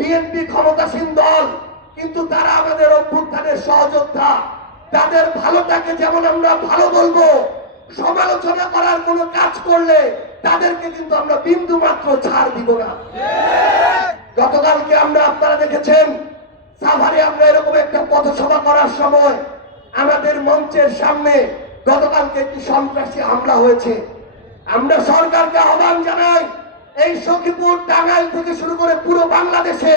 BNP ক্ষমতাসীন দল, কিন্তু তারা আমাদের অভ্যুত্থানের সহযোদ্ধা। তাদের ভালোটাকে যেমন আমরা ভালো বলবো, সমালোচনা করার কোনো কাজ করলে তাদেরকে কিন্তু আমরা বিন্দু মাত্র ছাড় দিব না। গতকালকে আপনারা দেখেছেন সাভারে আমরা এরকম একটা পথসভা করার সময় আমাদের মঞ্চের সামনে গতকালকে একটি সন্ত্রাসী হামলা হয়েছে। আমরা সরকারকে আহ্বান জানাই, এই সখীপুর টাঙ্গাইল থেকে শুরু করে পুরো বাংলাদেশে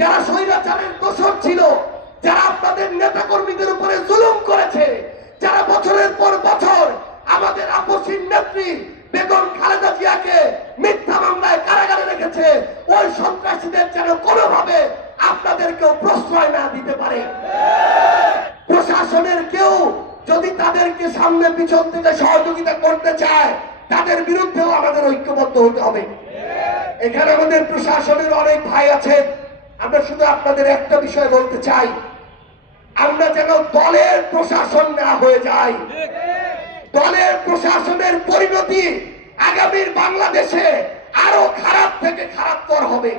যারা স্বৈরাচারের দোষর ছিল, যারা আপনাদের নেতা কর্মীদের উপরে জুলুম করেছে, যারা বছরের পর বছর আমাদের আপসীন নেত্রী বেগম খালেদা জিয়াকে মিথ্যা মামলায় কারাগারে রেখেছে, ওই সন্ত্রাসীদের যেন কোনোভাবে আপনাদেরকেও প্রশ্রয় না দিতে পারে। প্রশাসনের কেউ যদি তাদেরকে সামনে পিছন থেকে সহযোগিতা করতে চায়, তাদের বিরুদ্ধেও আমাদের ঐক্যবদ্ধ হতে হবে। এখানে আমাদের প্রশাসনের অনেক ভাই আছে, আমরা শুধু আপনাদের একটা বিষয় বলতে চাই, আমরা যেন দলের প্রশাসন না হয়ে যাই। দলের প্রশাসনের পরিণতি আগামীর বাংলাদেশে আরো খারাপ থেকে খারাপতর হবে।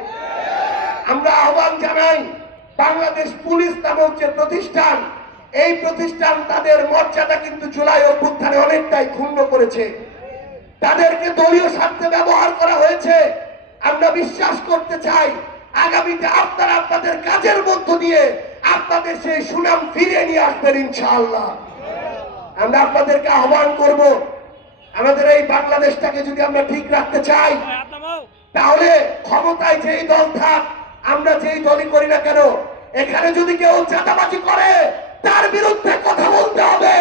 আমরা আহ্বান জানাই, বাংলাদেশ পুলিশ নামক যে প্রতিষ্ঠান, এই প্রতিষ্ঠান তাদের মর্যাদা কিন্তু জুলাই অভ্যুত্থানে অনেকটাই ক্ষুণ্ণ করেছে। তাদেরকে দলীয় স্বার্থে ব্যবহার করা হয়েছে। আমরা বিশ্বাস করতে চাই আগামীতে আপনারা আপনাদের কাজের মধ্য দিয়ে আপনাদের সেই সুনাম ফিরিয়ে নিয়ে আসবেন ইনশাআল্লাহ। আমরা আপনাদেরকে আহ্বান করব, আমাদের এই বাংলাদেশটাকে যদি আমরা ঠিক রাখতে চাই, তাহলে ক্ষমতায় যেই দল থাক, আমরা যেই দলই করি না কেন, এখানে যদি কেউ চাঁদাবাজি করে তার বিরুদ্ধে কথা বলতে হবে।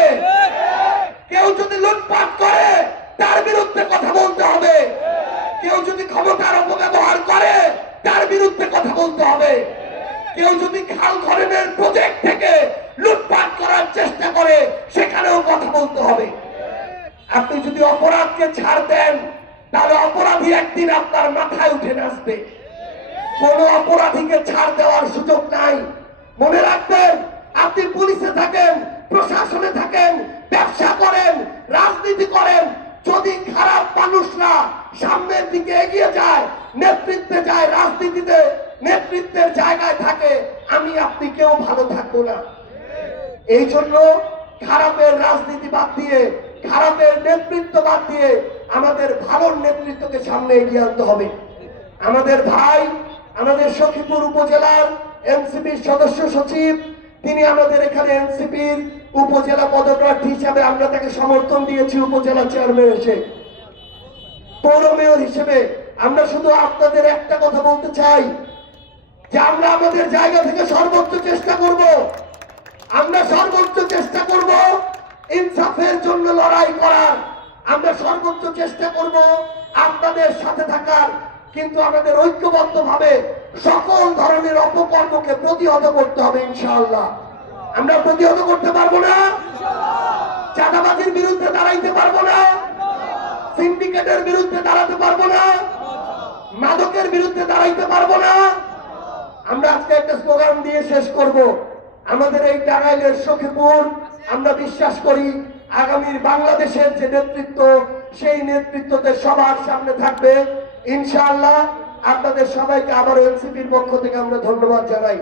কেউ যদি লুটপাট করে তার বিরুদ্ধে কথা বলতে হবে। কেউ যদি ক্ষমতার অপব্যবহার করে তার বিরুদ্ধে কথা বলতে হবে। কেউ যদি খাল খননের প্রজেক্ট থেকে লুটপাট করার চেষ্টা করে সেখানেও কথা বলতে হবে। আপনি যদি অপরাধকে ছাড় দেন, তাহলে অপরাধী একদিন আপনার মাথায় উঠে নাচবে। কোন অপরাধীকে ছাড় দেওয়ার সুযোগ নাই। মনে রাখবেন, আপনি পুলিশে থাকেন, প্রশাসনে থাকেন, ব্যবসা করেন, রাজনীতি করেন, যদি খারাপ মানুষরা সামনের দিকে এগিয়ে যায়, নেতৃত্বে যায়, রাজনীতিতে নেতৃত্বের জায়গায় থাকে, আমি আপনি কেউ ভালো থাকবো না। এই জন্য খারাপের রাজনীতি বাদ দিয়ে, খারাপের নেতৃত্ব বাদ দিয়ে আমাদের ভালো নেতৃত্বকে সামনে এগিয়ে আনতে হবে। আমাদের ভাই, আমাদের সখীপুর উপজেলার এনসিপির সদস্য সচিব, তিনি আমাদের এখানে এনসিপির উপজেলা পদপ্রার্থী হিসেবে আমরা তাকে সমর্থন দিয়েছি উপজেলা চেয়ারম্যান হিসেবে, পৌর মেয়র হিসেবে। আমরা শুধু আপনাদের একটা কথা বলতে চাই যে আমরা আমাদের জায়গা থেকে সর্বোচ্চ চেষ্টা করব। আমরা সর্বোচ্চ চেষ্টা করব ইনসাফের জন্য লড়াই করার। আমরা সর্বোচ্চ চেষ্টা করব আপনাদের সাথে থাকার, কিন্তু আমাদের ঐক্যবদ্ধভাবে সকল ধরনের অপকর্মকে প্রতিহত করতে হবে ইনশাআল্লাহ। আমরা প্রতিহত করতে পারবো না, চাঁদাবাজির বিরুদ্ধে দাঁড়াইতে পারবো না, সিন্ডিকেটের বিরুদ্ধে দাঁড়াতে পারবো না, মাদকের বিরুদ্ধে দাঁড়াইতে পারবো না। আমরা আজকে একটা স্লোগান দিয়ে শেষ করব, আমাদের এই টাঙ্গাইলের সখীপুর, আমরা বিশ্বাস করি আগামীর বাংলাদেশের যে নেতৃত্ব, সেই নেতৃত্বতে সবার সামনে থাকবে ইনশাআল্লাহ। আপনাদের সবাইকে আবার এনসিপির পক্ষ থেকে আমরা ধন্যবাদ জানাই।